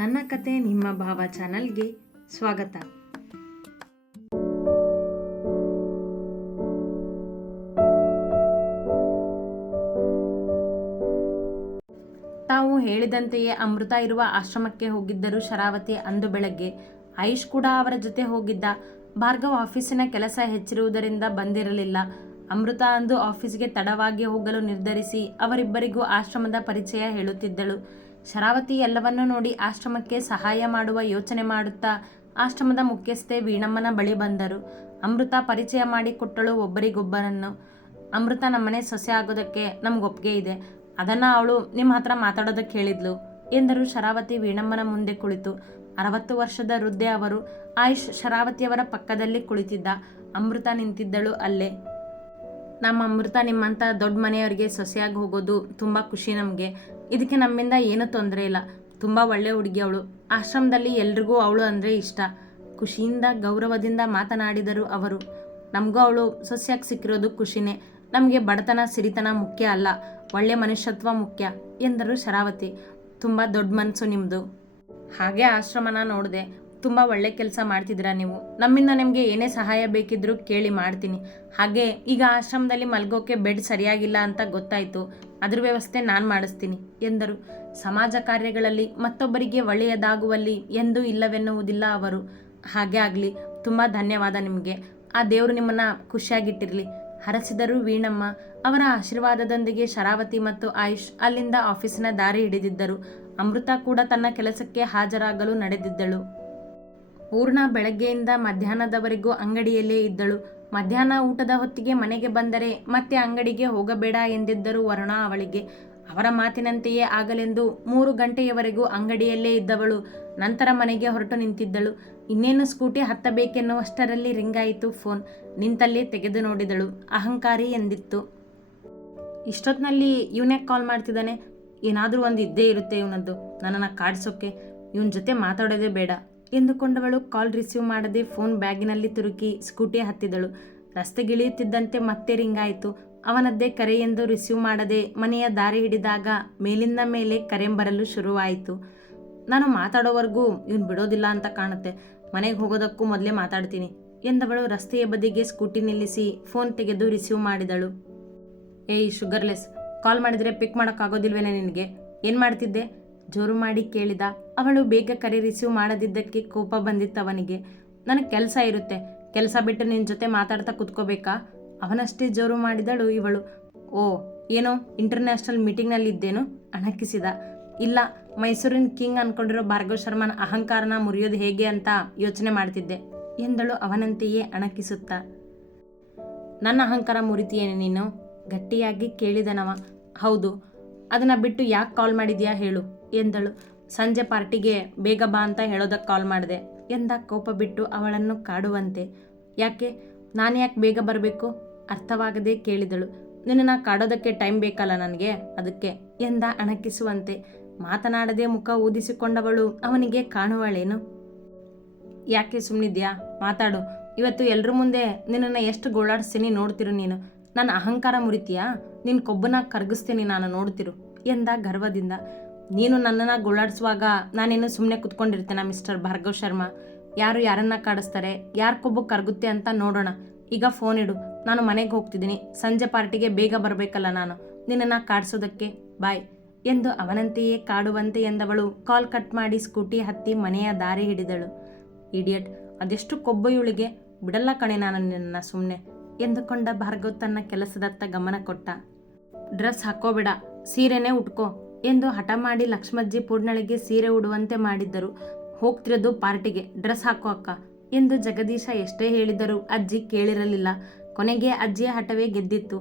ನನ್ನ ಕತೆ ನಿಮ್ಮ ಭಾವ ಚಾನಲ್ಗೆ ಸ್ವಾಗತ. ತಾವು ಹೇಳಿದಂತೆಯೇ ಅಮೃತ ಇರುವ ಆಶ್ರಮಕ್ಕೆ ಹೋಗಿದ್ದರು ಶರಾವತಿ. ಅಂದು ಬೆಳಗ್ಗೆ ಆಯುಷ್ ಕೂಡ ಅವರ ಜೊತೆ ಹೋಗಿದ್ದ. ಭಾರ್ಗವ್ ಆಫೀಸಿನ ಕೆಲಸ ಹೆಚ್ಚಿರುವುದರಿಂದ ಬಂದಿರಲಿಲ್ಲ. ಅಮೃತ ಅಂದು ಆಫೀಸ್ಗೆ ತಡವಾಗಿ ಹೋಗಲು ನಿರ್ಧರಿಸಿ ಅವರಿಬ್ಬರಿಗೂ ಆಶ್ರಮದ ಪರಿಚಯ ಹೇಳುತ್ತಿದ್ದಳು. ಶರಾವತಿ ಎಲ್ಲವನ್ನೂ ನೋಡಿ ಆಶ್ರಮಕ್ಕೆ ಸಹಾಯ ಮಾಡುವ ಯೋಚನೆ ಮಾಡುತ್ತಾ ಆಶ್ರಮದ ಮುಖ್ಯಸ್ಥೆ ವೀಣಮ್ಮನ ಬಳಿ ಬಂದರು. ಅಮೃತ ಪರಿಚಯ ಮಾಡಿಕೊಟ್ಟಳು ಒಬ್ಬರಿಗೊಬ್ಬರನ್ನು. ಅಮೃತ ನಮ್ಮನೆ ಸೊಸೆ ಆಗೋದಕ್ಕೆ ನಮ್ಗೊಪ್ಪಿಗೆ ಇದೆ, ಅದನ್ನು ಅವಳು ನಿಮ್ಮ ಹತ್ರ ಮಾತಾಡೋದಕ್ಕೆ ಹೇಳಿದ್ಲು ಎಂದರು ಶರಾವತಿ ವೀಣಮ್ಮನ ಮುಂದೆ ಕುಳಿತು. 60 ವರ್ಷದ ವೃದ್ಧೆ ಅವರು. ಆಯುಷ್ ಶರಾವತಿಯವರ ಪಕ್ಕದಲ್ಲಿ ಕುಳಿತಿದ್ದ. ಅಮೃತ ನಿಂತಿದ್ದಳು ಅಲ್ಲೇ. ನಮ್ಮ ಅಮೃತ ನಿಮ್ಮಂಥ ದೊಡ್ಡ ಮನೆಯವರಿಗೆ ಸೊಸೆಯಾಗಿ ಹೋಗೋದು ತುಂಬ ಖುಷಿ ನಮಗೆ. ಇದಕ್ಕೆ ನಮ್ಮಿಂದ ಏನೂ ತೊಂದರೆ ಇಲ್ಲ. ತುಂಬ ಒಳ್ಳೆ ಹುಡುಗಿ ಅವಳು. ಆಶ್ರಮದಲ್ಲಿ ಎಲ್ರಿಗೂ ಅವಳು ಅಂದರೆ ಇಷ್ಟ. ಖುಷಿಯಿಂದ ಗೌರವದಿಂದ ಮಾತನಾಡಿದರು ಅವರು. ನಮಗೂ ಅವಳು ಸೊಸೆಯಾಗಿ ಸಿಕ್ಕಿರೋದು ಖುಷಿನೇ. ನಮಗೆ ಬಡತನ ಸಿರಿತನ ಮುಖ್ಯ ಅಲ್ಲ, ಒಳ್ಳೆ ಮನುಷ್ಯತ್ವ ಮುಖ್ಯ ಎಂದರು ಶರಾವತಿ. ತುಂಬ ದೊಡ್ಡ ಮನಸ್ಸು ನಿಮ್ಮದು. ಹಾಗೆ ಆಶ್ರಮನ ನೋಡಿದೆ, ತುಂಬ ಒಳ್ಳೆ ಕೆಲಸ ಮಾಡ್ತಿದ್ದೀರಾ ನೀವು. ನಮ್ಮಿಂದ ನಿಮಗೆ ಏನೇ ಸಹಾಯ ಬೇಕಿದ್ರೂ ಕೇಳಿ ಮಾಡ್ತೀನಿ. ಹಾಗೆ ಈಗ ಆಶ್ರಮದಲ್ಲಿ ಮಲ್ಗೋಕೆ ಬೆಡ್ ಸರಿಯಾಗಿಲ್ಲ ಅಂತ ಗೊತ್ತಾಯಿತು, ಅದ್ರ ವ್ಯವಸ್ಥೆ ನಾನು ಮಾಡಿಸ್ತೀನಿ ಎಂದರು. ಸಮಾಜ ಕಾರ್ಯಗಳಲ್ಲಿ ಮತ್ತೊಬ್ಬರಿಗೆ ಒಳ್ಳೆಯದಾಗುವಲ್ಲಿ ಎಂದೂ ಇಲ್ಲವೆನ್ನುವುದಿಲ್ಲ ಅವರು. ಹಾಗೆ ಆಗಲಿ, ತುಂಬ ಧನ್ಯವಾದ ನಿಮಗೆ. ಆ ದೇವರು ನಿಮ್ಮನ್ನು ಖುಷಿಯಾಗಿಟ್ಟಿರಲಿ ಹರಸಿದರು ವೀಣಮ್ಮ. ಅವರ ಆಶೀರ್ವಾದದೊಂದಿಗೆ ಶರಾವತಿ ಮತ್ತು ಆಯುಷ್ ಅಲ್ಲಿಂದ ಆಫೀಸಿನ ದಾರಿ ಹಿಡಿದಿದ್ದರು. ಅಮೃತ ಕೂಡ ತನ್ನ ಕೆಲಸಕ್ಕೆ ಹಾಜರಾಗಲು ನಡೆದಿದ್ದಳು. ಪೂರ್ಣ ಬೆಳಗ್ಗೆಯಿಂದ ಮಧ್ಯಾಹ್ನದವರೆಗೂ ಅಂಗಡಿಯಲ್ಲೇ ಇದ್ದಳು. ಮಧ್ಯಾಹ್ನ ಊಟದ ಹೊತ್ತಿಗೆ ಮನೆಗೆ ಬಂದರೆ ಮತ್ತೆ ಅಂಗಡಿಗೆ ಹೋಗಬೇಡ ಎಂದಿದ್ದರು ವರುಣ ಅವಳಿಗೆ. ಅವರ ಮಾತಿನಂತೆಯೇ ಆಗಲೆಂದು 3 ಗಂಟೆಯವರೆಗೂ ಅಂಗಡಿಯಲ್ಲೇ ಇದ್ದವಳು ನಂತರ ಮನೆಗೆ ಹೊರಟು ನಿಂತಿದ್ದಳು. ಇನ್ನೇನು ಸ್ಕೂಟಿ ಹತ್ತಬೇಕೆನ್ನುವಷ್ಟರಲ್ಲಿ ರಿಂಗಾಯಿತು ಫೋನ್. ನಿಂತಲ್ಲೇ ತೆಗೆದು ನೋಡಿದಳು. ಅಹಂಕಾರಿ ಎಂದಿತ್ತು. ಇಷ್ಟೊತ್ತಿನಲ್ಲಿ ಇವನ್ಯಾಕೆ ಕಾಲ್ ಮಾಡ್ತಿದ್ದಾನೆ? ಏನಾದರೂ ಒಂದು ಇದ್ದೇ ಇರುತ್ತೆ ಇವನದ್ದು, ನನ್ನನ್ನು ಕಾಡ್ಸೋಕ್ಕೆ. ಇವನ ಜೊತೆ ಮಾತಾಡೋದೇ ಬೇಡ ಎಂದುಕೊಂಡವಳು ಕಾಲ್ ರಿಸೀವ್ ಮಾಡದೆ ಫೋನ್ ಬ್ಯಾಗಿನಲ್ಲಿ ತುರುಕಿ ಸ್ಕೂಟಿ ಹತ್ತಿದಳು. ರಸ್ತೆಗಿಳಿಯುತ್ತಿದ್ದಂತೆ ಮತ್ತೆ ರಿಂಗಾಯಿತು. ಅವನದ್ದೇ ಕರೆ ಎಂದು ರಿಸೀವ್ ಮಾಡದೆ ಮನೆಯ ದಾರಿ ಹಿಡಿದಾಗ ಮೇಲಿಂದ ಮೇಲೆ ಕರೆ ಬರಲು ಶುರುವಾಯಿತು. ನಾನು ಮಾತಾಡೋವರೆಗೂ ಇವನು ಬಿಡೋದಿಲ್ಲ ಅಂತ ಕಾಣುತ್ತೆ, ಮನೆಗೆ ಹೋಗೋದಕ್ಕೂ ಮೊದಲೇ ಮಾತಾಡ್ತೀನಿ ಎಂದವಳು ರಸ್ತೆಯ ಬದಿಗೆ ಸ್ಕೂಟಿ ನಿಲ್ಲಿಸಿ ಫೋನ್ ತೆಗೆದು ರಿಸೀವ್ ಮಾಡಿದಳು. ಏಯ್ ಶುಗರ್ಲೆಸ್, ಕಾಲ್ ಮಾಡಿದರೆ ಪಿಕ್ ಮಾಡೋಕ್ಕಾಗೋದಿಲ್ವೇನೆ ನಿನಗೆ? ಏನು ಮಾಡ್ತಿದ್ದೆ? ಜೋರು ಮಾಡಿ ಕೇಳಿದ. ಅವಳು ಬೇಗ ಕರೆ ರಿಸೀವ್ ಮಾಡದಿದ್ದಕ್ಕೆ ಕೋಪ ಬಂದಿತ್ತು ಅವನಿಗೆ. ನನಗೆ ಕೆಲಸ ಇರುತ್ತೆ, ಕೆಲಸ ಬಿಟ್ಟು ನಿನ್ನ ಜೊತೆ ಮಾತಾಡ್ತಾ ಕೂತ್ಕೋಬೇಕಾ? ಅವನಷ್ಟೇ ಜೋರು ಮಾಡಿದಳು ಇವಳು. ಓ, ಏನೋ ಇಂಟರ್ನ್ಯಾಷನಲ್ ಮೀಟಿಂಗ್ನಲ್ಲಿದ್ದೇನು? ಅಣಕಿಸಿದ. ಇಲ್ಲ, ಮೈಸೂರಿನ ಕಿಂಗ್ ಅಂದ್ಕೊಂಡಿರೋ ಭಾರ್ಗವ್ ಶರ್ಮನ ಅಹಂಕಾರನ ಮುರಿಯೋದು ಹೇಗೆ ಅಂತ ಯೋಚನೆ ಮಾಡ್ತಿದ್ದೆ ಎಂದಳು ಅವನಂತೆಯೇ ಅಣಕಿಸುತ್ತಾ. ನನ್ನ ಅಹಂಕಾರ ಮುರಿತೀಯೇನೆ ನೀನು? ಗಟ್ಟಿಯಾಗಿ ಕೇಳಿದನವ. ಹೌದು, ಅದನ್ನು ಬಿಟ್ಟು ಯಾಕೆ ಕಾಲ್ ಮಾಡಿದ್ಯಾ ಹೇಳು ಎಂದಳು. ಸಂಜೆ ಪಾರ್ಟಿಗೆ ಬೇಗ ಬಾ ಅಂತ ಹೇಳೋದಕ್ಕೆ ಕಾಲ್ ಮಾಡಿದೆ ಎಂದ ಕೋಪ ಬಿಟ್ಟು ಅವಳನ್ನು ಕಾಡುವಂತೆ. ಯಾಕೆ? ನಾನು ಯಾಕೆ ಬೇಗ ಬರಬೇಕು? ಅರ್ಥವಾಗದೆ ಕೇಳಿದಳು. ನಿನ್ನನ್ನು ಕಾಡೋದಕ್ಕೆ ಟೈಮ್ ಬೇಕಲ್ಲ ನನಗೆ, ಅದಕ್ಕೆ ಎಂದ ಅಣಕಿಸುವಂತೆ. ಮಾತನಾಡದೆ ಮುಖ ಊದಿಸಿಕೊಂಡವಳು ಅವನಿಗೆ ಕಾಣುವಳೇನು? ಯಾಕೆ ಸುಮ್ಮನಿದ್ಯಾ? ಮಾತಾಡು. ಇವತ್ತು ಎಲ್ಲರ ಮುಂದೆ ನಿನ್ನನ್ನು ಎಷ್ಟು ಗೋಳಾಡಿಸ್ತೀನಿ ನೋಡ್ತಿರು ನೀನು. ನನ್ನ ಅಹಂಕಾರ ಮುರಿತೀಯಾ? ನಿನ್ನ ಕೊಬ್ಬನ ಕರಗಿಸ್ತೀನಿ ನಾನು, ನೋಡ್ತಿರು ಎಂದ ಗರ್ವದಿಂದ. ನೀನು ನನ್ನನ್ನು ಗೋಳಾಡಿಸುವಾಗ ನಾನೇನು ಸುಮ್ಮನೆ ಕುತ್ಕೊಂಡಿರ್ತೇನೆ ಮಿಸ್ಟರ್ ಭಾರ್ಗವ್ ಶರ್ಮಾ? ಯಾರು ಯಾರನ್ನ ಕಾಡಿಸ್ತಾರೆ, ಯಾರ ಕೊಬ್ಬು ಕರಗುತ್ತೆ ಅಂತ ನೋಡೋಣ. ಈಗ ಫೋನ್ ಇಡು, ನಾನು ಮನೆಗೆ ಹೋಗ್ತಿದ್ದೀನಿ. ಸಂಜೆ ಪಾರ್ಟಿಗೆ ಬೇಗ ಬರಬೇಕಲ್ಲ ನಾನು ನಿನ್ನನ್ನು ಕಾಡಿಸೋದಕ್ಕೆ. ಬಾಯ್ ಎಂದು ಅವನಂತೆಯೇ ಕಾಡುವಂತೆ ಎಂದವಳು ಕಾಲ್ ಕಟ್ ಮಾಡಿ ಸ್ಕೂಟಿ ಹತ್ತಿ ಮನೆಯ ದಾರಿ ಹಿಡಿದಳು. ಇಡಿಯಟ್, ಅದೆಷ್ಟು ಕೊಬ್ಬು ಇವಳಿಗೆ, ಬಿಡಲ್ಲ ಕಣೆ ನಾನು ನಿನ್ನನ್ನು ಸುಮ್ಮನೆ ಎಂದುಕೊಂಡ ಭಾರ್ಗವ್ ತನ್ನ ಕೆಲಸದತ್ತ ಗಮನ ಕೊಟ್ಟ. ಡ್ರೆಸ್ ಹಾಕೋಬೇಡ, ಸೀರೆನೇ ಉಟ್ಕೋ ಎಂದು ಹಠ ಮಾಡಿ ಲಕ್ಷ್ಮಜ್ಜಿ ಪೂರ್ಣಳಿಗೆ ಸೀರೆ ಉಡುವಂತೆ ಮಾಡಿದ್ದರು. ಹೋಗ್ತಿರೋದು ಪಾರ್ಟಿಗೆ, ಡ್ರೆಸ್ ಹಾಕೋ ಅಕ್ಕ ಎಂದು ಜಗದೀಶ ಎಷ್ಟೇ ಹೇಳಿದರೂ ಅಜ್ಜಿ ಕೇಳಿರಲಿಲ್ಲ. ಕೊನೆಗೆ ಅಜ್ಜಿಯ ಹಠವೇ ಗೆದ್ದಿತ್ತು.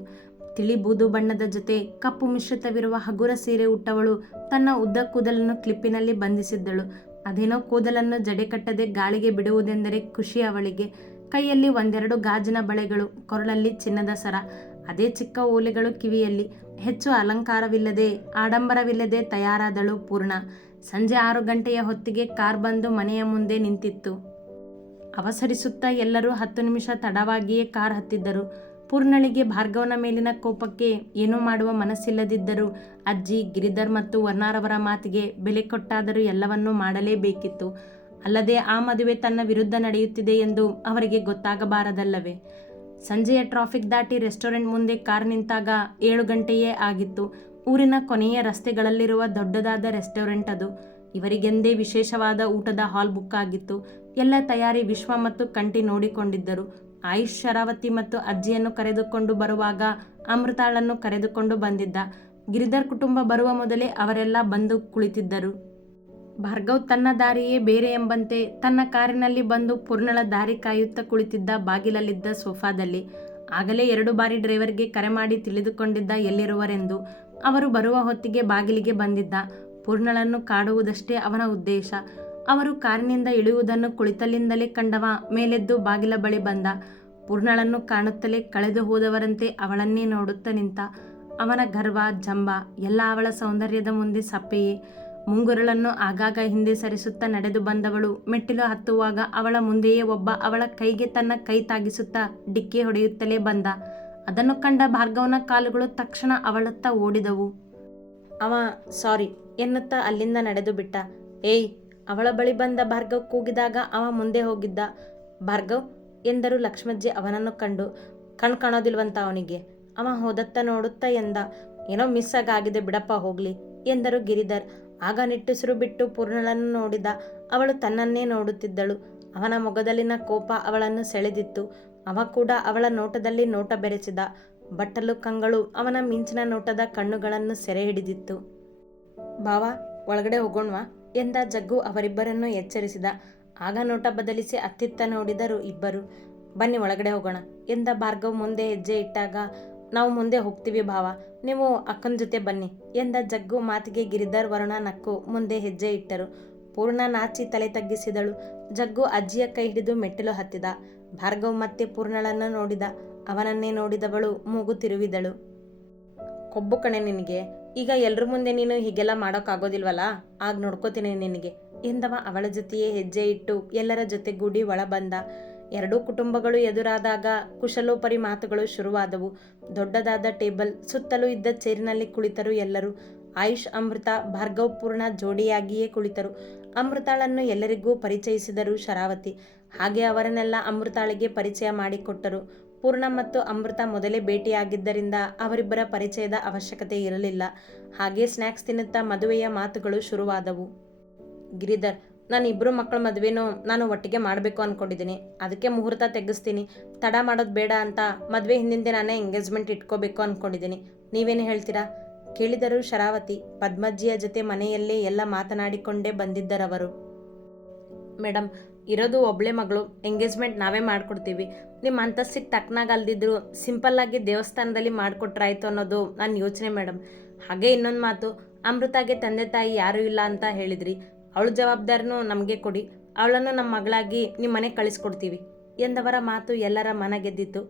ತಿಳಿ ಬೂದು ಬಣ್ಣದ ಜೊತೆ ಕಪ್ಪು ಮಿಶ್ರಿತವಿರುವ ಹಗುರ ಸೀರೆ ಉಟ್ಟವಳು ತನ್ನ ಉದ್ದ ಕೂದಲನ್ನು ಕ್ಲಿಪ್ಪಿನಲ್ಲಿ ಬಂಧಿಸಿದ್ದಳು. ಅದೇನೋ ಕೂದಲನ್ನು ಜಡೆ ಕಟ್ಟದೆ ಗಾಳಿಗೆ ಬಿಡುವುದೆಂದರೆ ಖುಷಿ ಅವಳಿಗೆ. ಕೈಯಲ್ಲಿ 1-2 ಗಾಜಿನ ಬಳೆಗಳು, ಕೊರಳಲ್ಲಿ ಚಿನ್ನದ ಸರ, ಅದೇ ಚಿಕ್ಕ ಓಲೆಗಳು ಕಿವಿಯಲ್ಲಿ. ಹೆಚ್ಚು ಅಲಂಕಾರವಿಲ್ಲದೆ ಆಡಂಬರವಿಲ್ಲದೆ ತಯಾರಾದಳು ಪೂರ್ಣ. ಸಂಜೆ 6 ಗಂಟೆಯ ಹೊತ್ತಿಗೆ ಕಾರ್ ಬಂದು ಮನೆಯ ಮುಂದೆ ನಿಂತಿತ್ತು. ಅವಸರಿಸುತ್ತಾ ಎಲ್ಲರೂ 10 ನಿಮಿಷ ತಡವಾಗಿಯೇ ಕಾರ್ ಹತ್ತಿದ್ದರು. ಪೂರ್ಣಳಿಗೆ ಭಾರ್ಗವನ ಮೇಲಿನ ಕೋಪಕ್ಕೆ ಏನೂ ಮಾಡುವ ಮನಸ್ಸಿಲ್ಲದಿದ್ದರೂ ಅಜ್ಜಿ, ಗಿರಿಧರ್ ಮತ್ತು ವರ್ಣಾರವರ ಮಾತಿಗೆ ಬೆಲೆ ಕೊಟ್ಟಾದರೂ ಎಲ್ಲವನ್ನೂ ಮಾಡಲೇಬೇಕಿತ್ತು. ಅಲ್ಲದೆ ಆ ಮದುವೆ ತನ್ನ ವಿರುದ್ಧ ನಡೆಯುತ್ತಿದೆ ಎಂದು ಅವರಿಗೆ ಗೊತ್ತಾಗಬಾರದಲ್ಲವೇ? ಸಂಜೆಯ ಟ್ರಾಫಿಕ್ ದಾಟಿ ರೆಸ್ಟೋರೆಂಟ್ ಮುಂದೆ ಕಾರ್ ನಿಂತಾಗ 7 ಗಂಟೆಯೇ ಆಗಿತ್ತು. ಊರಿನ ಕೊನೆಯ ರಸ್ತೆಗಳಲ್ಲಿರುವ ದೊಡ್ಡದಾದ ರೆಸ್ಟೋರೆಂಟ್ ಅದು. ಇವರಿಗೆಂದೇ ವಿಶೇಷವಾದ ಊಟದ ಹಾಲ್ ಬುಕ್ ಆಗಿತ್ತು. ಎಲ್ಲ ತಯಾರಿ ವಿಶ್ವ ಮತ್ತು ಕಂಠಿ ನೋಡಿಕೊಂಡಿದ್ದರು. ಆಯುಷ್ ಶರಾವತಿ ಮತ್ತು ಅಜ್ಜಿಯನ್ನು ಕರೆದುಕೊಂಡು ಬರುವಾಗ ಅಮೃತಾಳನ್ನು ಕರೆದುಕೊಂಡು ಬಂದಿದ್ದ. ಗಿರಿಧರ್ ಕುಟುಂಬ ಬರುವ ಮೊದಲೇ ಅವರೆಲ್ಲ ಬಂದು ಕುಳಿತಿದ್ದರು. ಭಾರ್ಗವ್ ತನ್ನ ದಾರಿಯೇ ಬೇರೆ ಎಂಬಂತೆ ತನ್ನ ಕಾರಿನಲ್ಲಿ ಬಂದು ಪೂರ್ಣಳ ದಾರಿ ಕಾಯುತ್ತಾ ಕುಳಿತಿದ್ದ ಬಾಗಿಲಲ್ಲಿದ್ದ ಸೋಫಾದಲ್ಲಿ. ಆಗಲೇ 2 ಬಾರಿ ಡ್ರೈವರ್ಗೆ ಕರೆ ಮಾಡಿ ತಿಳಿದುಕೊಂಡಿದ್ದ ಎಲ್ಲಿರುವರೆಂದು. ಅವರು ಬರುವ ಹೊತ್ತಿಗೆ ಬಾಗಿಲಿಗೆ ಬಂದಿದ್ದ. ಪೂರ್ಣಳನ್ನು ಕಾಡುವುದಷ್ಟೇ ಅವನ ಉದ್ದೇಶ. ಅವರು ಕಾರಿನಿಂದ ಇಳಿಯುವುದನ್ನು ಕುಳಿತಲ್ಲಿಂದಲೇ ಕಂಡವ ಮೇಲೆದ್ದು ಬಾಗಿಲ ಬಳಿ ಬಂದ. ಪೂರ್ಣಳನ್ನು ಕಾಣುತ್ತಲೇ ಕಳೆದು ಹೋದವರಂತೆ ಅವಳನ್ನೇ ನೋಡುತ್ತಾ ನಿಂತ. ಅವನ ಗರ್ವ, ಜಂಬ ಎಲ್ಲ ಅವಳ ಸೌಂದರ್ಯದ ಮುಂದೆ ಸಪ್ಪೆಯೇ. ಮುಂಗುರುಳನ್ನು ಆಗಾಗ ಹಿಂದೆ ಸರಿಸುತ್ತಾ ನಡೆದು ಬಂದವಳು ಮೆಟ್ಟಿಲು ಹತ್ತುವಾಗ ಅವಳ ಮುಂದೆಯೇ ಒಬ್ಬ ಅವಳ ಕೈಗೆ ತನ್ನ ಕೈ ತಾಗಿಸುತ್ತಾ ಡಿಕ್ಕಿ ಹೊಡೆಯುತ್ತಲೇ ಬಂದ. ಅದನ್ನು ಕಂಡ ಭಾರ್ಗವನ ಕಾಲುಗಳು ತಕ್ಷಣ ಅವಳತ್ತ ಓಡಿದವು. ಅವ ಸಾರಿ ಎನ್ನುತ್ತಾ ಅಲ್ಲಿಂದ ನಡೆದು ಬಿಟ್ಟ. ಏಯ್! ಅವಳ ಬಳಿ ಬಂದ ಭಾರ್ಗವ್ ಕೂಗಿದಾಗ ಅವ ಮುಂದೆ ಹೋಗಿದ್ದ. ಭಾರ್ಗವ್ ಎಂದರು ಲಕ್ಷ್ಮಜ್ಜಿ ಅವನನ್ನು ಕಂಡು. ಕಾಣೋದಿಲ್ವಂತ ಅವನಿಗೆ. ಅವ ಹೋದತ್ತ ನೋಡುತ್ತಾ ಎಂದ. ಏನೋ ಮಿಸ್ ಆಗಿದೆ ಬಿಡಪ್ಪ ಹೋಗ್ಲಿ ಎಂದರು ಗಿರಿಧರ್. ಆಗ ನಿಟ್ಟುಸಿರು ಬಿಟ್ಟು ಪೂರ್ಣಳನ್ನು ನೋಡಿದ. ಅವಳು ತನ್ನನ್ನೇ ನೋಡುತ್ತಿದ್ದಳು. ಅವನ ಮೊಗದಲ್ಲಿನ ಕೋಪ ಅವಳನ್ನು ಸೆಳೆದಿತ್ತು. ಅವ ಕೂಡ ಅವಳ ನೋಟದಲ್ಲಿ ನೋಟ ಬೆರೆಸಿದ. ಬಟ್ಟಲು ಕಂಗಳು ಅವನ ಮಿಂಚಿನ ನೋಟದ ಕಣ್ಣುಗಳನ್ನು ಸೆರೆ ಹಿಡಿದಿತ್ತು. ಬಾವಾ, ಒಳಗಡೆ ಹೋಗೋಣವಾ ಎಂದ ಜಗ್ಗು ಅವರಿಬ್ಬರನ್ನು ಎಚ್ಚರಿಸಿದ. ಆಗ ನೋಟ ಬದಲಿಸಿ ಅತ್ತಿತ್ತ ನೋಡಿದರು ಇಬ್ಬರು. ಬನ್ನಿ ಒಳಗಡೆ ಹೋಗೋಣ ಎಂದ ಭಾರ್ಗವ್ ಮುಂದೆ ಹೆಜ್ಜೆ ಇಟ್ಟಾಗ. ನಾವು ಮುಂದೆ ಹೋಗ್ತೀವಿ ಭಾವ, ನೀವು ಅಕ್ಕನ ಜೊತೆ ಬನ್ನಿ ಎಂದ ಜಗ್ಗು ಮಾತಿಗೆ ಗಿರಿಧರ್, ವರುಣ ನಕ್ಕು ಮುಂದೆ ಹೆಜ್ಜೆ ಇಟ್ಟರು. ಪೂರ್ಣ ನಾಚಿ ತಲೆ ತಗ್ಗಿಸಿದಳು. ಜಗ್ಗು ಅಜ್ಜಿಯ ಕೈ ಹಿಡಿದು ಮೆಟ್ಟಿಲು ಹತ್ತಿದ. ಭಾರ್ಗವ್ ಮತ್ತೆ ಪೂರ್ಣಳನ್ನು ನೋಡಿದ. ಅವನನ್ನೇ ನೋಡಿದವಳು ಮೂಗು ತಿರುವಿದಳು. ಕೊಬ್ಬು ಕಣೆ ನಿನಗೆ, ಈಗ ಎಲ್ರ ಮುಂದೆ ನೀನು ಹೀಗೆಲ್ಲ ಮಾಡೋಕ್ಕಾಗೋದಿಲ್ವಲ್ಲ, ಆಗ ನೋಡ್ಕೋತೀನಿ ನಿನಗೆ ಎಂದವ ಅವಳ ಜೊತೆಯೇ ಹೆಜ್ಜೆ ಇಟ್ಟು ಎಲ್ಲರ ಜೊತೆಗೂಡಿ ಒಳ ಬಂದ. 2 ಕುಟುಂಬಗಳು ಎದುರಾದಾಗ ಕುಶಲೋಪರಿ ಮಾತುಗಳು ಶುರುವಾದವು. ದೊಡ್ಡದಾದ ಟೇಬಲ್ ಸುತ್ತಲೂ ಇದ್ದ ಚೇರಿನಲ್ಲಿ ಕುಳಿತರು ಎಲ್ಲರೂ. ಆಯುಷ್, ಅಮೃತ, ಭಾರ್ಗವ್, ಪೂರ್ಣ ಜೋಡಿಯಾಗಿಯೇ ಕುಳಿತರು. ಅಮೃತಾಳನ್ನು ಎಲ್ಲರಿಗೂ ಪರಿಚಯಿಸಿದರು ಶರಾವತಿ. ಹಾಗೆ ಅವರನ್ನೆಲ್ಲ ಅಮೃತಾಳಿಗೆ ಪರಿಚಯ ಮಾಡಿಕೊಟ್ಟರು. ಪೂರ್ಣ ಮತ್ತು ಅಮೃತ ಮೊದಲೇ ಭೇಟಿಯಾಗಿದ್ದರಿಂದ ಅವರಿಬ್ಬರ ಪರಿಚಯದ ಅವಶ್ಯಕತೆ ಇರಲಿಲ್ಲ. ಹಾಗೆ ಸ್ನ್ಯಾಕ್ಸ್ ತಿನ್ನುತ್ತಾ ಮದುವೆಯ ಮಾತುಗಳು ಶುರುವಾದವು. ಗಿರಿಧರ್, ನಾನು 2 ಮಕ್ಕಳ ಮದುವೆನೂ ನಾನು ಒಟ್ಟಿಗೆ ಮಾಡಬೇಕು ಅಂದ್ಕೊಂಡಿದ್ದೀನಿ. ಅದಕ್ಕೆ ಮುಹೂರ್ತ ತೆಗೆಸ್ತೀನಿ. ತಡ ಮಾಡೋದು ಬೇಡ ಅಂತ ಮದುವೆ ಹಿಂದಿಂದೆ ನಾನೇ ಎಂಗೇಜ್ಮೆಂಟ್ ಇಟ್ಕೋಬೇಕು ಅಂದ್ಕೊಂಡಿದ್ದೀನಿ. ನೀವೇನು ಹೇಳ್ತೀರಾ ಕೇಳಿದರು ಶರಾವತಿ. ಪದ್ಮಜ್ಜಿಯ ಜೊತೆ ಮನೆಯಲ್ಲೇ ಎಲ್ಲ ಮಾತನಾಡಿಕೊಂಡೇ ಬಂದಿದ್ದರವರು. ಮೇಡಮ್, ಇರೋದು ಒಬ್ಳೆ ಮಗಳು, ಎಂಗೇಜ್ಮೆಂಟ್ ನಾವೇ ಮಾಡಿಕೊಡ್ತೀವಿ. ನಿಮ್ಮ ಅಂತಸ್ತಿಗೆ ತಕ್ಕನಾಗ ಅಲ್ದಿದ್ರು ಸಿಂಪಲ್ಲಾಗಿ ದೇವಸ್ಥಾನದಲ್ಲಿ ಮಾಡಿಕೊಟ್ರಾಯ್ತು ಅನ್ನೋದು ನನ್ನ ಯೋಚನೆ ಮೇಡಮ್. ಹಾಗೆ ಇನ್ನೊಂದು ಮಾತು, ಅಮೃತಾಗೆ ತಂದೆ ತಾಯಿ ಯಾರೂ ಇಲ್ಲ ಅಂತ ಹೇಳಿದ್ರಿ. ಅವಳ ಜವಾಬ್ದಾರಿನೂ ನಮಗೆ ಕೊಡಿ. ಅವಳನ್ನು ನಮ್ಮ ಮಗಳಾಗಿ ನಿಮ್ಮ ಮನೆಗೆ ಕಳಿಸ್ಕೊಡ್ತೀವಿ ಎಂದವರ ಮಾತು ಎಲ್ಲರ ಮನ ಗೆದ್ದಿತ್ತು.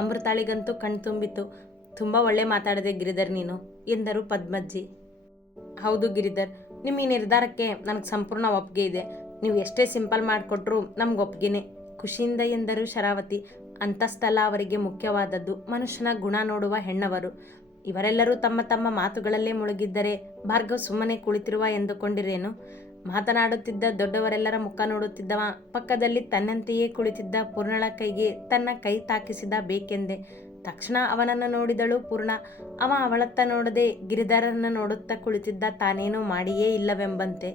ಅಮೃತಾಳಿಗಂತೂ ಕಣ್ತುಂಬಿತು. ತುಂಬ ಒಳ್ಳೆ ಮಾತಾಡಿದೆ ಗಿರಿಧರ್ ನೀನು ಎಂದರು ಪದ್ಮಜ್ಜಿ. ಹೌದು ಗಿರಿಧರ್, ನಿಮ್ಮ ಈ ನಿರ್ಧಾರಕ್ಕೆ ನನಗೆ ಸಂಪೂರ್ಣ ಒಪ್ಪಿಗೆ ಇದೆ. ನೀವು ಎಷ್ಟೇ ಸಿಂಪಲ್ ಮಾಡಿಕೊಟ್ರೂ ನಮ್ಗೆ ಒಪ್ಪಿಗೆನೆ ಖುಷಿಯಿಂದ ಎಂದರು ಶರಾವತಿ. ಅಂತಸ್ತಲ್ಲ ಅವರಿಗೆ ಮುಖ್ಯವಾದದ್ದು, ಮನುಷ್ಯನ ಗುಣ ನೋಡುವ ಹೆಣ್ಣವರು. ಇವರೆಲ್ಲರೂ ತಮ್ಮ ತಮ್ಮ ಮಾತುಗಳಲ್ಲೇ ಮುಳುಗಿದ್ದರೆ ಭಾರ್ಗವ್ ಸುಮ್ಮನೆ ಕುಳಿತಿರುವ ಎಂದುಕೊಂಡಿರೇನು? ಮಾತನಾಡುತ್ತಿದ್ದ ದೊಡ್ಡವರೆಲ್ಲರ ಮುಖ ನೋಡುತ್ತಿದ್ದವ ಪಕ್ಕದಲ್ಲಿ ತನ್ನಂತೆಯೇ ಕುಳಿತಿದ್ದ ಪೂರ್ಣಳ ಕೈಗೆ ತನ್ನ ಕೈ ತಾಕಿಸಿದ ಬೇಕೆಂದೆ. ತಕ್ಷಣ ಅವನನ್ನು ನೋಡಿದಳು ಪೂರ್ಣ. ಅವ ಅವಳತ್ತ ನೋಡದೆ ಗಿರಿಧರನ್ನು ನೋಡುತ್ತಾ ಕುಳಿತಿದ್ದ, ತಾನೇನೂ ಮಾಡಿಯೇ ಇಲ್ಲವೆಂಬಂತೆ.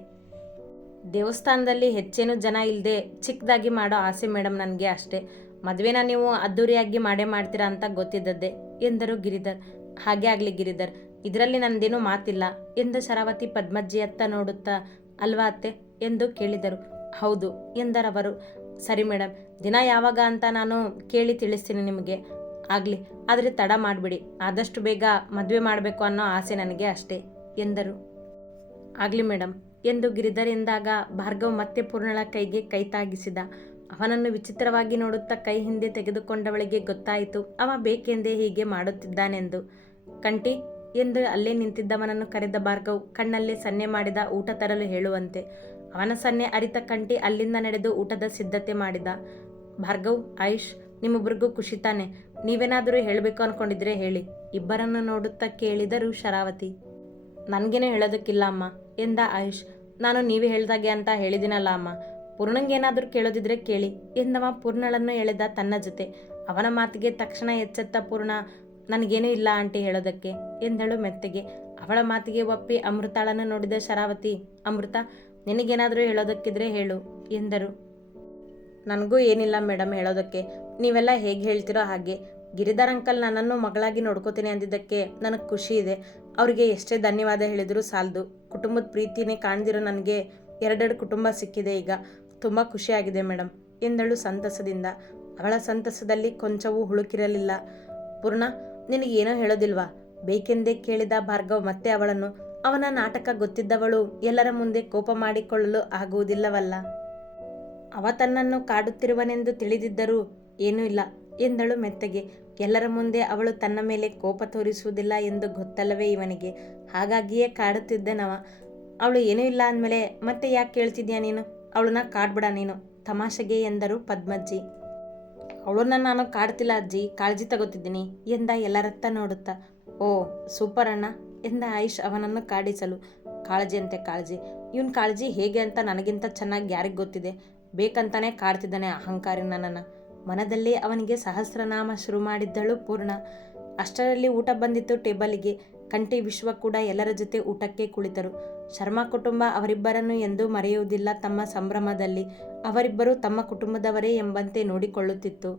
ದೇವಸ್ಥಾನದಲ್ಲಿ ಹೆಚ್ಚೇನು ಜನ ಇಲ್ಲದೆ ಚಿಕ್ಕದಾಗಿ ಮಾಡೋ ಆಸೆ ಮೇಡಮ್ ನನಗೆ, ಅಷ್ಟೇ. ಮದುವೆನ ನೀವು ಅದ್ದೂರಿಯಾಗಿ ಮಾಡೇ ಮಾಡ್ತೀರಾ ಅಂತ ಗೊತ್ತಿದ್ದದ್ದೇ ಎಂದರು ಗಿರಿಧರ್. ಹಾಗೆ ಆಗಲಿ ಗಿರಿಧರ್, ಇದರಲ್ಲಿ ನನ್ನದೇನೂ ಮಾತಿಲ್ಲ ಎಂದು ಶರಾವತಿ ಪದ್ಮಜ್ಜಿಯತ್ತ ನೋಡುತ್ತಾ. ಅಲ್ವಾ ಅತ್ತೆ ಎಂದು ಕೇಳಿದರು. ಹೌದು ಎಂದರವರು. ಸರಿ ಮೇಡಮ್, ದಿನ ಯಾವಾಗ ಅಂತ ನಾನು ಕೇಳಿ ತಿಳಿಸ್ತೀನಿ ನಿಮಗೆ. ಆಗಲಿ, ಆದರೆ ತಡ ಮಾಡಿಬಿಡಿ. ಆದಷ್ಟು ಬೇಗ ಮದುವೆ ಮಾಡಬೇಕು ಅನ್ನೋ ಆಸೆ ನನಗೆ, ಅಷ್ಟೇ ಎಂದರು. ಆಗಲಿ ಮೇಡಮ್ ಎಂದು ಗಿರಿಧರ್ ಎಂದಾಗ ಭಾರ್ಗವ್ ಮತ್ತೆ ಪೂರ್ಣಳ ಕೈಗೆ ಕೈ ತಾಗಿಸಿದ. ಅವನನ್ನು ವಿಚಿತ್ರವಾಗಿ ನೋಡುತ್ತಾ ಕೈ ಹಿಂದೆ ತೆಗೆದುಕೊಂಡವಳಿಗೆ ಗೊತ್ತಾಯಿತು ಅವ ಬೇಕೆಂದೇ ಹೀಗೆ ಮಾಡುತ್ತಿದ್ದಾನೆಂದು. ಕಂಠಿ ಎಂದು ಅಲ್ಲೇ ನಿಂತಿದ್ದವನನ್ನು ಕರೆದ ಭಾರ್ಗವ್ ಕಣ್ಣಲ್ಲೇ ಸನ್ನೆ ಮಾಡಿದ, ಊಟ ತರಲು ಹೇಳುವಂತೆ. ಅವನ ಸನ್ನೆ ಅರಿತ ಕಂಠಿ ಅಲ್ಲಿಂದ ನಡೆದು ಊಟದ ಸಿದ್ಧತೆ ಮಾಡಿದ. ಭಾರ್ಗವ್, ಆಯುಷ್, ನಿಮ್ಮಿಬ್ರಿಗೂ ಖುಷಿ ತಾನೆ? ನೀವೇನಾದರೂ ಹೇಳಬೇಕು ಅಂದ್ಕೊಂಡಿದ್ರೆ ಹೇಳಿ, ಇಬ್ಬರನ್ನು ನೋಡುತ್ತಾ ಕೇಳಿದರು ಶರಾವತಿ. ನನಗೇನು ಹೇಳೋದಕ್ಕಿಲ್ಲ ಅಮ್ಮ ಎಂದ ಆಯುಷ್. ನಾನು ನೀವೇ ಹೇಳ್ದಾಗೆ ಅಂತ ಹೇಳಿದಿನಲ್ಲ ಅಮ್ಮ, ಪೂರ್ಣಂಗೇನಾದರೂ ಕೇಳೋದಿದ್ರೆ ಕೇಳಿ ಎಂದವ ಪೂರ್ಣಳನ್ನು ಎಳೆದ ತನ್ನ ಜೊತೆ. ಅವನ ಮಾತಿಗೆ ತಕ್ಷಣ ಎಚ್ಚೆತ್ತ ಪೂರ್ಣ, ನನಗೇನೂ ಇಲ್ಲ ಆಂಟಿ ಹೇಳೋದಕ್ಕೆ ಎಂದಳು ಮೆತ್ತಗೆ. ಅವಳ ಮಾತಿಗೆ ಒಪ್ಪಿ ಅಮೃತಾಳನ್ನು ನೋಡಿದ ಶರಾವತಿ, ಅಮೃತ ನಿನಗೇನಾದರೂ ಹೇಳೋದಕ್ಕಿದ್ರೆ ಹೇಳು ಎಂದರು. ನನಗೂ ಏನಿಲ್ಲ ಮೇಡಮ್ ಹೇಳೋದಕ್ಕೆ, ನೀವೆಲ್ಲ ಹೇಗೆ ಹೇಳ್ತಿರೋ ಹಾಗೆ. ಗಿರಿಧರ್ ಅಂಕಲ್ ನನ್ನನ್ನು ಮಗಳಾಗಿ ನೋಡ್ಕೋತೀನಿ ಅಂದಿದ್ದಕ್ಕೆ ನನಗೆ ಖುಷಿ ಇದೆ. ಅವರಿಗೆ ಎಷ್ಟೇ ಧನ್ಯವಾದ ಹೇಳಿದರೂ ಸಾಲದು. ಕುಟುಂಬದ ಪ್ರೀತಿನೇ ಕಾಣ್ದಿರೋ ನನಗೆ ಎರಡೆರಡು ಕುಟುಂಬ ಸಿಕ್ಕಿದೆ ಈಗ. ತುಂಬ ಖುಷಿಯಾಗಿದೆ ಮೇಡಮ್ ಎಂದಳು ಸಂತಸದಿಂದ. ಅವಳ ಸಂತಸದಲ್ಲಿ ಕೊಂಚವೂ ಹುಳುಕಿರಲಿಲ್ಲ. ಪೂರ್ಣ, ನಿನಗೇನೋ ಹೇಳೋದಿಲ್ವಾ ಬೇಕೆಂದೇ ಕೇಳಿದ ಭಾರ್ಗವ್ ಮತ್ತೆ ಅವಳನ್ನು. ಅವನ ನಾಟಕ ಗೊತ್ತಿದ್ದವಳು ಎಲ್ಲರ ಮುಂದೆ ಕೋಪ ಮಾಡಿಕೊಳ್ಳಲು ಆಗುವುದಿಲ್ಲವಲ್ಲ. ಅವ ತನ್ನನ್ನು ಕಾಡುತ್ತಿರುವನೆಂದು ತಿಳಿದಿದ್ದರೂ ಏನೂ ಇಲ್ಲ ಎಂದಳು ಮೆತ್ತಗೆ. ಎಲ್ಲರ ಮುಂದೆ ಅವಳು ತನ್ನ ಮೇಲೆ ಕೋಪ ತೋರಿಸುವುದಿಲ್ಲ ಎಂದು ಗೊತ್ತಲ್ಲವೇ ಇವನಿಗೆ. ಹಾಗಾಗಿಯೇ ಕಾಡುತ್ತಿದ್ದನವ. ಅವಳು ಏನೂ ಇಲ್ಲ ಅಂದಮೇಲೆ ಮತ್ತೆ ಯಾಕೆ ಕೇಳ್ತಿದ್ಯಾ ನೀನು? ಅವಳನ್ನ ಕಾಡ್ಬೇಡ ನೀನು ತಮಾಷೆಗೆ ಎಂದರು ಪದ್ಮಜ್ಜಿ. ಅವಳನ್ನ ನಾನು ಕಾಡ್ತಿಲ್ಲ ಅಜ್ಜಿ, ಕಾಳಜಿ ತಗೋತಿದ್ದೀನಿ ಎಂದ ಎಲ್ಲರತ್ತ ನೋಡುತ್ತಾ. ಓ ಸೂಪರ್ ಅಣ್ಣ ಎಂದ ಆಯುಷ್ ಅವನನ್ನು ಕಾಡಿಸಲು. ಕಾಳಜಿ ಅಂತೆ ಕಾಳಜಿ, ಇವನ್ ಕಾಳಜಿ ಹೇಗೆ ಅಂತ ನನಗಿಂತ ಚೆನ್ನಾಗಿ ಯಾರಿಗೆ ಗೊತ್ತಿದೆ. ಬೇಕಂತಾನೆ ಕಾಡ್ತಿದ್ದಾನೆ ಅಹಂಕಾರಿ ನನ್ನನ್ನು. ಮನದಲ್ಲಿ ಅವನಿಗೆ ಸಹಸ್ರನಾಮ ಶುರು ಮಾಡಿದ್ದಳು ಪೂರ್ಣ. ಅಷ್ಟರಲ್ಲಿ ಊಟ ಬಂದಿತ್ತು ಟೇಬಲಿಗೆ. ಕಂಠಿ ವಿಶ್ವ ಕೂಡ ಎಲ್ಲರ ಜೊತೆ ಊಟಕ್ಕೆ ಕುಳಿತರು. ಶರ್ಮಾ ಕುಟುಂಬ ಅವರಿಬ್ಬರನ್ನು ಎಂದೂ ಮರೆಯುವುದಿಲ್ಲ. ತಮ್ಮ ಸಂಭ್ರಮದಲ್ಲಿ ಅವರಿಬ್ಬರು ತಮ್ಮ ಕುಟುಂಬದವರೇ ಎಂಬಂತೆ ನೋಡಿಕೊಳ್ಳುತ್ತಿತ್ತು.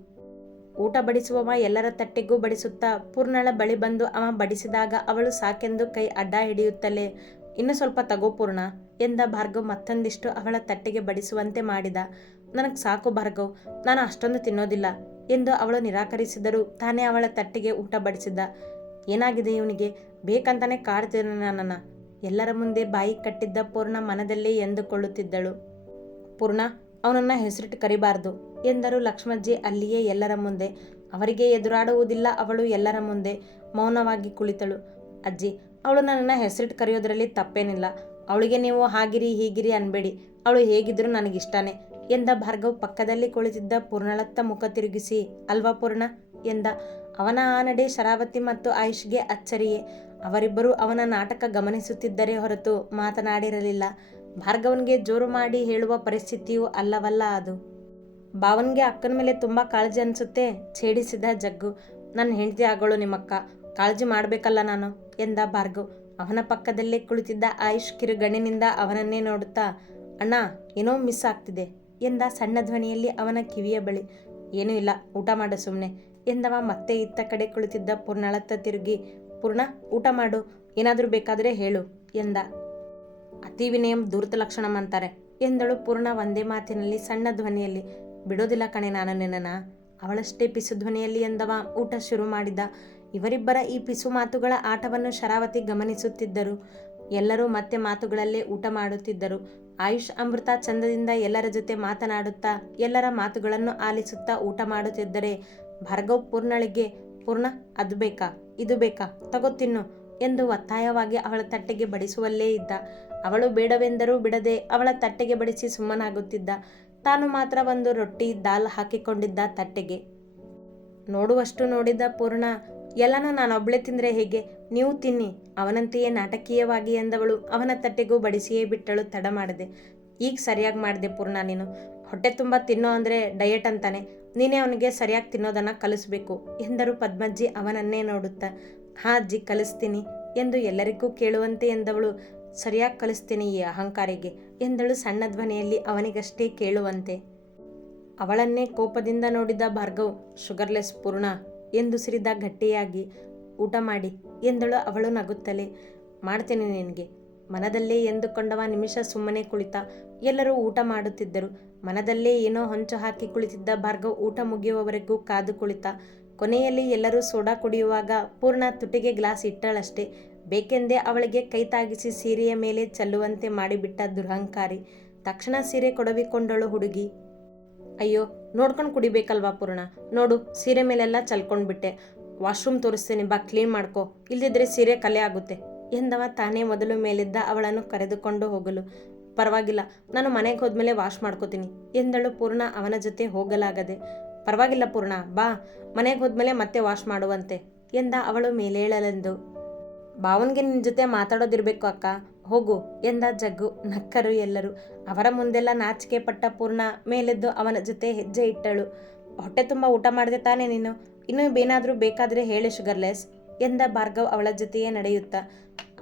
ಊಟ ಬಡಿಸುವವ ಎಲ್ಲರ ತಟ್ಟೆಗೂ ಬಡಿಸುತ್ತಾ ಪೂರ್ಣಳ ಬಳಿ ಬಂದು ಅವ ಬಡಿಸಿದಾಗ ಅವಳು ಸಾಕೆಂದು ಕೈ ಅಡ್ಡ ಹಿಡಿಯುತ್ತಲೇ, ಇನ್ನು ಸ್ವಲ್ಪ ತಗೋ ಪೂರ್ಣ ಎಂದ ಭಾರ್ಗವ್ ಮತ್ತೊಂದಿಷ್ಟು ಅವಳ ತಟ್ಟೆಗೆ ಬಡಿಸುವಂತೆ ಮಾಡಿದ. ನನಗೆ ಸಾಕು ಭಾರ್ಗವ್, ನಾನು ಅಷ್ಟೊಂದು ತಿನ್ನೋದಿಲ್ಲ ಎಂದು ಅವಳು ನಿರಾಕರಿಸಿದರೂ ತಾನೇ ಅವಳ ತಟ್ಟೆಗೆ ಊಟ ಬಡಿಸಿದ್ದ. ಏನಾಗಿದೆ ಇವನಿಗೆ, ಬೇಕಂತಾನೆ ಕಾಡ್ತಿದ್ದಾನೆ ನನ್ನನ್ನು. ಎಲ್ಲರ ಮುಂದೆ ಬಾಯಿ ಕಟ್ಟಿದ್ದ ಪೂರ್ಣ ಮನದಲ್ಲೇ ಎಂದುಕೊಳ್ಳುತ್ತಿದ್ದಳು. ಪೂರ್ಣ, ಅವನನ್ನು ಹೆಸರಿಟ್ಟು ಕರಿಬಾರ್ದು ಎಂದರು ಲಕ್ಷ್ಮಜ್ಜಿ ಅಲ್ಲಿಯೇ ಎಲ್ಲರ ಮುಂದೆ. ಅವರಿಗೆ ಎದುರಾಡುವುದಿಲ್ಲ ಅವಳು. ಎಲ್ಲರ ಮುಂದೆ ಮೌನವಾಗಿ ಕುಳಿತಳು. ಅಜ್ಜಿ, ಅವಳು ನನ್ನನ್ನು ಹೆಸರಿಟ್ಟು ಕರೆಯೋದ್ರಲ್ಲಿ ತಪ್ಪೇನಿಲ್ಲ. ಅವಳಿಗೆ ನೀವು ಹಾಗಿರಿ ಹೀಗಿರಿ ಅನ್ಬೇಡಿ. ಅವಳು ಹೇಗಿದ್ರೂ ನನಗಿಷ್ಟಾನೆ ಎಂದ ಭಾರ್ಗವ್ ಪಕ್ಕದಲ್ಲಿ ಕುಳಿತಿದ್ದ ಪೂರ್ಣಳತ್ತ ಮುಖ ತಿರುಗಿಸಿ. ಅಲ್ವಾ ಪೂರ್ಣ ಎಂದ. ಅವನ ಆ ನಡೆ ಶರಾವತಿ ಮತ್ತು ಆಯುಷ್ಗೆ ಅಚ್ಚರಿಯೇ. ಅವರಿಬ್ಬರೂ ಅವನ ನಾಟಕ ಗಮನಿಸುತ್ತಿದ್ದರೆ ಹೊರತು ಮಾತನಾಡಿರಲಿಲ್ಲ. ಭಾರ್ಗವನ್ಗೆ ಜೋರು ಮಾಡಿ ಹೇಳುವ ಪರಿಸ್ಥಿತಿಯೂ ಅಲ್ಲವಲ್ಲ ಅದು. ಭಾವನ್ಗೆ ಅಕ್ಕನ ಮೇಲೆ ತುಂಬ ಕಾಳಜಿ ಅನಿಸುತ್ತೆ ಛೇಡಿಸಿದ ಜಗ್ಗು. ನನ್ನ ಹೆಂಡತಿ ಆಗೋಳು ನಿಮ್ಮಕ್ಕ, ಕಾಳಜಿ ಮಾಡಬೇಕಲ್ಲ ನಾನು ಎಂದ ಭಾರ್ಗವ್. ಅವನ ಪಕ್ಕದಲ್ಲೇ ಕುಳಿತಿದ್ದ ಆಯುಷ್ ಕಿರುಗಣ್ಣಿನಿಂದ ಅವನನ್ನೇ ನೋಡುತ್ತಾ, ಅಣ್ಣ ಏನೋ ಮಿಸ್ ಆಗ್ತಿದೆ ಎಂದ ಸಣ್ಣ ಧ್ವನಿಯಲ್ಲಿ ಅವನ ಕಿವಿಯ ಬಳಿ. ಏನೂ ಇಲ್ಲ, ಊಟ ಮಾಡು ಸುಮ್ಮನೆ ಎಂದವ ಮತ್ತೆ ಇತ್ತ ಕಡೆ ಕುಳಿತಿದ್ದ ಪೂರ್ಣಳತ್ತ ತಿರುಗಿ. ಪೂರ್ಣ, ಊಟ ಮಾಡು, ಏನಾದರೂ ಬೇಕಾದರೆ ಹೇಳು ಎಂದ. ಅತಿ ವಿನಯಂ ಧೂರ್ತ ಲಕ್ಷಣಂ ಅಂತಾರೆ ಎಂದಳು ಪೂರ್ಣ ಒಂದೇ ಮಾತಿನಲ್ಲಿ ಸಣ್ಣ ಧ್ವನಿಯಲ್ಲಿ. ಬಿಡೋದಿಲ್ಲ ಕಣೆ ನಾನು ನಿನ್ನನ್ನು ಅವಳಷ್ಟೇ ಪಿಸು ಧ್ವನಿಯಲ್ಲಿ ಎಂದವ ಊಟ ಶುರು ಮಾಡಿದ. ಇವರಿಬ್ಬರ ಈ ಪಿಸು ಮಾತುಗಳ ಆಟವನ್ನು ಶರಾವತಿ ಗಮನಿಸುತ್ತಿದ್ದರು. ಎಲ್ಲರೂ ಮತ್ತೆ ಮಾತುಗಳಲ್ಲೇ ಊಟ ಮಾಡುತ್ತಿದ್ದರು. ಆಯುಷ್ ಅಮೃತ ಚಂದದಿಂದ ಎಲ್ಲರ ಜೊತೆ ಮಾತನಾಡುತ್ತಾ ಎಲ್ಲರ ಮಾತುಗಳನ್ನು ಆಲಿಸುತ್ತಾ ಊಟ ಮಾಡುತ್ತಿದ್ದರೆ ಭಾರ್ಗವ್ ಪೂರ್ಣಳಿಗೆ, ಪೂರ್ಣ ಅದು ಬೇಕಾ ಇದು ಬೇಕಾ ತಗೋ ತಿನ್ನು ಎಂದು ಒತ್ತಾಯವಾಗಿ ಅವಳ ತಟ್ಟೆಗೆ ಬಡಿಸುವಲ್ಲೇ ಇದ್ದ. ಅವಳು ಬೇಡವೆಂದರೂ ಬಿಡದೆ ಅವಳ ತಟ್ಟೆಗೆ ಬಡಿಸಿ ಸುಮ್ಮನಾಗುತ್ತಿದ್ದ. ತಾನು ಮಾತ್ರ ಒಂದು ರೊಟ್ಟಿ ದಾಲ್ ಹಾಕಿಕೊಂಡಿದ್ದ ತಟ್ಟೆಗೆ. ನೋಡುವಷ್ಟು ನೋಡಿದ ಪೂರ್ಣ, ಎಲ್ಲನೂ ನಾನೊಬ್ಳೆ ತಿಂದರೆ ಹೇಗೆ, ನೀವು ತಿನ್ನಿ ಅವನಂತೆಯೇ ನಾಟಕೀಯವಾಗಿ ಎಂದವಳು ಅವನ ತಟ್ಟೆಗೂ ಬಡಿಸಿಯೇ ಬಿಟ್ಟಳು. ತಡ ಮಾಡದೆ. ಈಗ ಸರಿಯಾಗಿ ಮಾಡಿದೆ ಪೂರ್ಣ, ನೀನು ಹೊಟ್ಟೆ ತುಂಬ ತಿನ್ನೋ ಅಂದರೆ ಡಯಟ್ ಅಂತಾನೆ. ನೀನೇ ಅವನಿಗೆ ಸರಿಯಾಗಿ ತಿನ್ನೋದನ್ನು ಕಲಿಸ್ಬೇಕು ಎಂದರು ಪದ್ಮಜ್ಜಿ ಅವನನ್ನೇ ನೋಡುತ್ತಾ. ಹಾಂ ಅಜ್ಜಿ, ಕಲಿಸ್ತೀನಿ ಎಂದು ಎಲ್ಲರಿಗೂ ಕೇಳುವಂತೆ ಎಂದವಳು. ಸರಿಯಾಗಿ ಕಲಿಸ್ತೀನಿ ಈ ಅಹಂಕಾರಿಗೆ ಎಂದಳು ಸಣ್ಣ ಧ್ವನಿಯಲ್ಲಿ ಅವನಿಗಷ್ಟೇ ಕೇಳುವಂತೆ. ಅವಳನ್ನೇ ಕೋಪದಿಂದ ನೋಡಿದ ಭಾರ್ಗವ್, ಶುಗರ್ಲೆಸ್ ಪೂರ್ಣ ಎಂದು ಸಿರಿದ ಗಟ್ಟಿಯಾಗಿ. ಊಟ ಮಾಡಿ ಎಂದಳು ಅವಳು ನಗುತ್ತಲೇ. ಮಾಡ್ತೀನಿ ನಿನಗೆ ಮನದಲ್ಲೇ ಎಂದುಕೊಂಡವ ನಿಮಿಷ ಸುಮ್ಮನೆ ಕುಳಿತ. ಎಲ್ಲರೂ ಊಟ ಮಾಡುತ್ತಿದ್ದರು. ಮನದಲ್ಲೇ ಏನೋ ಹೊಂಚು ಹಾಕಿ ಕುಳಿತಿದ್ದ ಭಾರ್ಗವ್ ಊಟ ಮುಗಿಯುವವರೆಗೂ ಕಾದು ಕುಳಿತ. ಕೊನೆಯಲ್ಲಿ ಎಲ್ಲರೂ ಸೋಡಾ ಕುಡಿಯುವಾಗ ಪೂರ್ಣ ತುಟಿಗೆ ಗ್ಲಾಸ್ ಇಟ್ಟಳಷ್ಟೇ. ಬೇಕೆಂದೇ ಅವಳಿಗೆ ಕೈ ತಾಗಿಸಿ ಸೀರೆಯ ಮೇಲೆ ಚೆಲ್ಲುವಂತೆ ಮಾಡಿಬಿಟ್ಟ ದುರಹಂಕಾರಿ. ತಕ್ಷಣ ಸೀರೆ ಕೊಡವಿಕೊಂಡಳು ಹುಡುಗಿ. ಅಯ್ಯೋ, ನೋಡ್ಕೊಂಡು ಕುಡಿಬೇಕಲ್ವಾ ಪೂರ್ಣ, ನೋಡು ಸೀರೆ ಮೇಲೆಲ್ಲ ಚಲ್ಕೊಂಡ್ಬಿಟ್ಟೆ. ವಾಶ್ರೂಮ್ ತೋರಿಸ್ತೀನಿ ಬಾ, ಕ್ಲೀನ್ ಮಾಡ್ಕೊ, ಇಲ್ದಿದ್ರೆ ಸೀರೆ ಕಲೆ ಆಗುತ್ತೆ ಎಂದವ ತಾನೇ ಮೊದಲು ಮೇಲಿದ್ದ ಅವಳನ್ನು ಕರೆದುಕೊಂಡು ಹೋಗಲು. ಪರವಾಗಿಲ್ಲ, ನಾನು ಮನೆಗೆ ಹೋದ್ಮೇಲೆ ವಾಶ್ ಮಾಡ್ಕೋತೀನಿ ಎಂದಳು ಪೂರ್ಣ ಅವನ ಜೊತೆ ಹೋಗಲಾಗದೆ. ಪರವಾಗಿಲ್ಲ ಪೂರ್ಣ, ಬಾ, ಮನೆಗೆ ಹೋದ್ಮೇಲೆ ಮತ್ತೆ ವಾಶ್ ಮಾಡುವಂತೆ ಎಂದ ಅವಳು ಮೇಲೇಳಲೆಂದು. ಭಾವನ್ಗೆ ನಿನ್ನ ಜೊತೆ ಮಾತಾಡೋದಿರ್ಬೇಕು ಅಕ್ಕ, ಹೋಗು ಎಂದ ಜಗ್ಗು. ನಕ್ಕರು ಎಲ್ಲರೂ. ಅವರ ಮುಂದೆಲ್ಲ ನಾಚಿಕೆ ಪಟ್ಟ ಪೂರ್ಣ ಮೇಲೆದ್ದು ಅವನ ಜೊತೆ ಹೆಜ್ಜೆ ಇಟ್ಟಳು. ಹೊಟ್ಟೆ ತುಂಬ ಊಟ ಮಾಡಿದೆ ತಾನೇ ನೀನು? ಇನ್ನೂ ಏನಾದರೂ ಬೇಕಾದರೆ ಹೇಳು ಶುಗರ್ಲೆಸ್ ಎಂದ ಭಾರ್ಗವ್ ಅವಳ ಜೊತೆಯೇ ನಡೆಯುತ್ತಾ.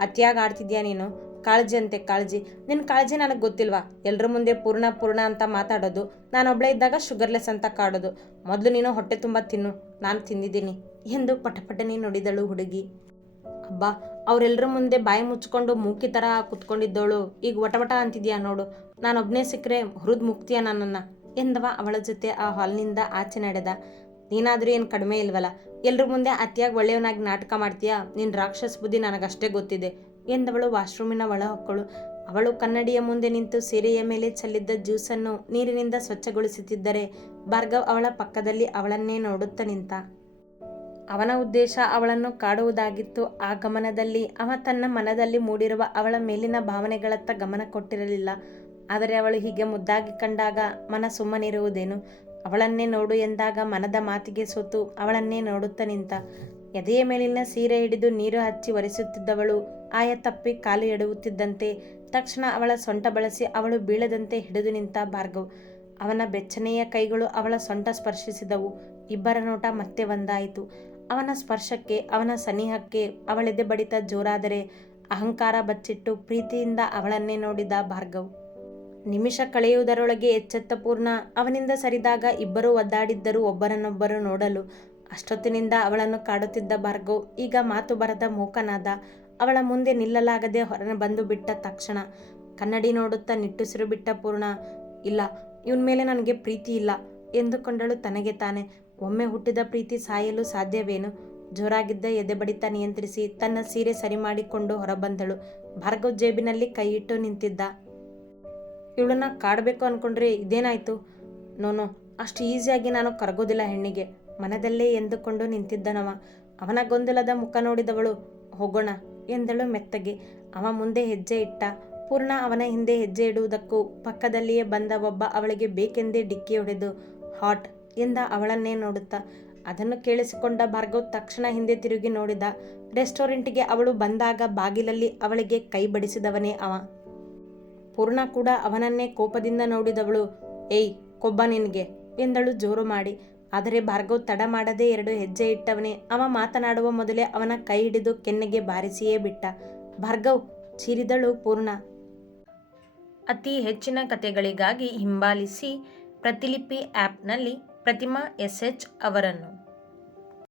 ಅತಿಯಾಗಿ ಆಡ್ತಿದ್ಯಾ ನೀನು? ಕಾಳಜಿ ಅಂತೆ ಕಾಳಜಿ. ನಿನ್ನ ಕಾಳಜಿ ನನಗೆ ಗೊತ್ತಿಲ್ವಾ? ಎಲ್ಲರ ಮುಂದೆ ಪೂರ್ಣ ಪೂರ್ಣ ಅಂತ ಮಾತಾಡೋದು, ನಾನೊಬ್ಳೇ ಇದ್ದಾಗ ಶುಗರ್ಲೆಸ್ ಅಂತ ಕಾಡೋದು. ಮೊದಲು ನೀನು ಹೊಟ್ಟೆ ತುಂಬ ತಿನ್ನು, ನಾನು ತಿಂದಿದ್ದೀನಿ ಎಂದು ಪಟಪಟನೆ ನುಡಿದಳು ಹುಡುಗಿ. ಅಬ್ಬಾ, ಅವರೆಲ್ಲರ ಮುಂದೆ ಬಾಯಿ ಮುಚ್ಕೊಂಡು ಮೂಕಿ ಥರ ಕುತ್ಕೊಂಡಿದ್ದವಳು ಈಗ ವಟವಟ ಅಂತಿದ್ಯಾ ನೋಡು. ನಾನೊಬ್ಬನೇ ಸಿಕ್ಕರೆ ಹುರಿದು ಮುಕ್ತಿಯ ನನ್ನನ್ನು ಎಂದವ ಅವಳ ಜೊತೆ ಆ ಹಾಲ್ನಿಂದ ಆಚೆ ನಡೆದ. ನೀನಾದರೂ ಏನು ಕಡಿಮೆ ಇಲ್ವಲ್ಲ, ಎಲ್ಲರ ಮುಂದೆ ಅತಿಯಾಗಿ ಒಳ್ಳೆಯವನಾಗಿ ನಾಟಕ ಮಾಡ್ತೀಯಾ? ನಿನ್ನ ರಾಕ್ಷಸ ಬುದ್ಧಿ ನನಗಷ್ಟೇ ಗೊತ್ತಿದೆ ಎಂದವಳು ವಾಶ್ರೂಮಿನ ಒಳ ಹೊಕ್ಕಳು. ಅವಳು ಕನ್ನಡಿಯ ಮುಂದೆ ನಿಂತು ಸೀರೆಯ ಮೇಲೆ ಚೆಲ್ಲಿದ್ದ ಜ್ಯೂಸನ್ನು ನೀರಿನಿಂದ ಸ್ವಚ್ಛಗೊಳಿಸುತ್ತಿದ್ದರೆ ಭಾರ್ಗವ್ ಅವಳ ಪಕ್ಕದಲ್ಲಿ ಅವಳನ್ನೇ ನೋಡುತ್ತಾ ನಿಂತ. ಅವನ ಉದ್ದೇಶ ಅವಳನ್ನು ಕಾಡುವುದಾಗಿತ್ತು. ಆ ಗಮನದಲ್ಲಿ ಅವ ತನ್ನ ಮನದಲ್ಲಿ ಮೂಡಿರುವ ಅವಳ ಮೇಲಿನ ಭಾವನೆಗಳತ್ತ ಗಮನ ಕೊಟ್ಟಿರಲಿಲ್ಲ. ಆದರೆ ಅವಳು ಹೀಗೆ ಮುದ್ದಾಗಿ ಕಂಡಾಗ ಮನ ಸುಮ್ಮನಿರುವುದೇನು? ಅವಳನ್ನೇ ನೋಡು ಎಂದಾಗ ಮನದ ಮಾತಿಗೆ ಸೋತು ಅವಳನ್ನೇ ನೋಡುತ್ತಾ ನಿಂತ. ಎದೆಯ ಮೇಲಿನ ಸೀರೆ ಹಿಡಿದು ನೀರು ಹಚ್ಚಿ ಒರೆಸುತ್ತಿದ್ದವಳು ಆಯ ತಪ್ಪಿ ಕಾಲು ಎಡುವುತ್ತಿದ್ದಂತೆ ತಕ್ಷಣ ಅವಳ ಸೊಂಟ ಬಳಸಿ ಅವಳು ಬೀಳದಂತೆ ಹಿಡಿದು ನಿಂತ ಭಾರ್ಗವ್. ಅವನ ಬೆಚ್ಚನೆಯ ಕೈಗಳು ಅವಳ ಸೊಂಟ ಸ್ಪರ್ಶಿಸಿದವು. ಇಬ್ಬರ ನೋಟ ಮತ್ತೆ ಒಂದಾಯಿತು. ಅವನ ಸ್ಪರ್ಶಕ್ಕೆ, ಅವನ ಸನಿಹಕ್ಕೆ ಅವಳೆದೆ ಬಡಿತ ಜೋರಾದರೆ ಅಹಂಕಾರ ಬಚ್ಚಿಟ್ಟು ಪ್ರೀತಿಯಿಂದ ಅವಳನ್ನೇ ನೋಡಿದ ಭಾರ್ಗವ್. ನಿಮಿಷ ಕಳೆಯುವುದರೊಳಗೆ ಎಚ್ಚೆತ್ತ ಪೂರ್ಣ ಅವನಿಂದ ಸರಿದಾಗ ಇಬ್ಬರೂ ಒದ್ದಾಡಿದ್ದರು ಒಬ್ಬರನ್ನೊಬ್ಬರು ನೋಡಲು. ಅಷ್ಟೊತ್ತಿನಿಂದ ಅವಳನ್ನು ಕಾಡುತ್ತಿದ್ದ ಭಾರ್ಗವ್ ಈಗ ಮಾತು ಬರದ ಮೂಕನಾದ. ಅವಳ ಮುಂದೆ ನಿಲ್ಲಲಾಗದೆ ಹೊರ ಬಂದು ಬಿಟ್ಟ ತಕ್ಷಣ ಕನ್ನಡಿ ನೋಡುತ್ತಾ ನಿಟ್ಟುಸಿರು ಬಿಟ್ಟ ಪೂರ್ಣ. ಇಲ್ಲ, ಇವನ ಮೇಲೆ ನನಗೆ ಪ್ರೀತಿ ಇಲ್ಲ ಎಂದುಕೊಂಡಳು ತನಗೆ ತಾನೆ. ಒಮ್ಮೆ ಹುಟ್ಟಿದ ಪ್ರೀತಿ ಸಾಯಲು ಸಾಧ್ಯವೇನು? ಜೋರಾಗಿದ್ದ ಎದೆ ಬಡಿತ ನಿಯಂತ್ರಿಸಿ ತನ್ನ ಸೀರೆ ಸರಿ ಮಾಡಿಕೊಂಡು ಹೊರಬಂದಳು. ಭಾರ್ಗವ್ ಜೇಬಿನಲ್ಲಿ ಕೈಯಿಟ್ಟು ನಿಂತಿದ್ದ. ಇವಳನ್ನ ಕಾಡಬೇಕು ಅಂದ್ಕೊಂಡ್ರೆ ಇದೇನಾಯಿತು? ನೋನೋ, ಅಷ್ಟು ಈಸಿಯಾಗಿ ನಾನು ಕರಗೋದಿಲ್ಲ ಹೆಣ್ಣಿಗೆ ಮನದಲ್ಲೇ ಎಂದುಕೊಂಡು ನಿಂತಿದ್ದನವ. ಅವನ ಗೊಂದಲದ ಮುಖ ನೋಡಿದವಳು ಹೋಗೋಣ ಎಂದಳು ಮೆತ್ತಗೆ. ಅವ ಮುಂದೆ ಹೆಜ್ಜೆ ಇಟ್ಟ. ಪೂರ್ಣ ಅವನ ಹಿಂದೆ ಹೆಜ್ಜೆ ಇಡುವುದಕ್ಕೂ ಪಕ್ಕದಲ್ಲಿಯೇ ಬಂದ ಒಬ್ಬ ಅವಳಿಗೆ ಬೇಕೆಂದೇ ಡಿಕ್ಕಿ ಹೊಡೆದು ಹಾಟ್ ಎಂದ ಅವಳನ್ನೇ ನೋಡುತ್ತಾ. ಅದನ್ನು ಕೇಳಿಸಿಕೊಂಡ ಭಾರ್ಗವ್ ತಕ್ಷಣ ಹಿಂದೆ ತಿರುಗಿ ನೋಡಿದ. ರೆಸ್ಟೋರೆಂಟಿಗೆ ಅವಳು ಬಂದಾಗ ಬಾಗಿಲಲ್ಲಿ ಅವಳಿಗೆ ಕೈ ಬಡಿಸಿದವನೇ ಅವ. ಪೂರ್ಣ ಕೂಡ ಅವನನ್ನೇ ಕೋಪದಿಂದ ನೋಡಿದವಳು. ಏಯ್, ಕೊಬ್ಬ ನಿನಗೆ ಎಂದಳು ಜೋರು ಮಾಡಿ. ಆದರೆ ಭಾರ್ಗವ್ ತಡ ಮಾಡದೆ 2 ಹೆಜ್ಜೆ ಇಟ್ಟವನೇ. ಅವ ಮಾತನಾಡುವ ಮೊದಲೇ ಅವನ ಕೈ ಹಿಡಿದು ಕೆನ್ನೆಗೆ ಬಾರಿಸಿಯೇ ಬಿಟ್ಟ. ಭಾರ್ಗವ್, ಚೀರಿದಳು ಪೂರ್ಣ. ಅತಿ ಹೆಚ್ಚಿನ ಕಥೆಗಳಿಗಾಗಿ ಹಿಂಬಾಲಿಸಿ ಪ್ರತಿಲಿಪಿ ಆ್ಯಪ್ನಲ್ಲಿ ಪ್ರತಿಮಾ SH ಅವರನ್ನು.